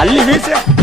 அள்ளி வீச.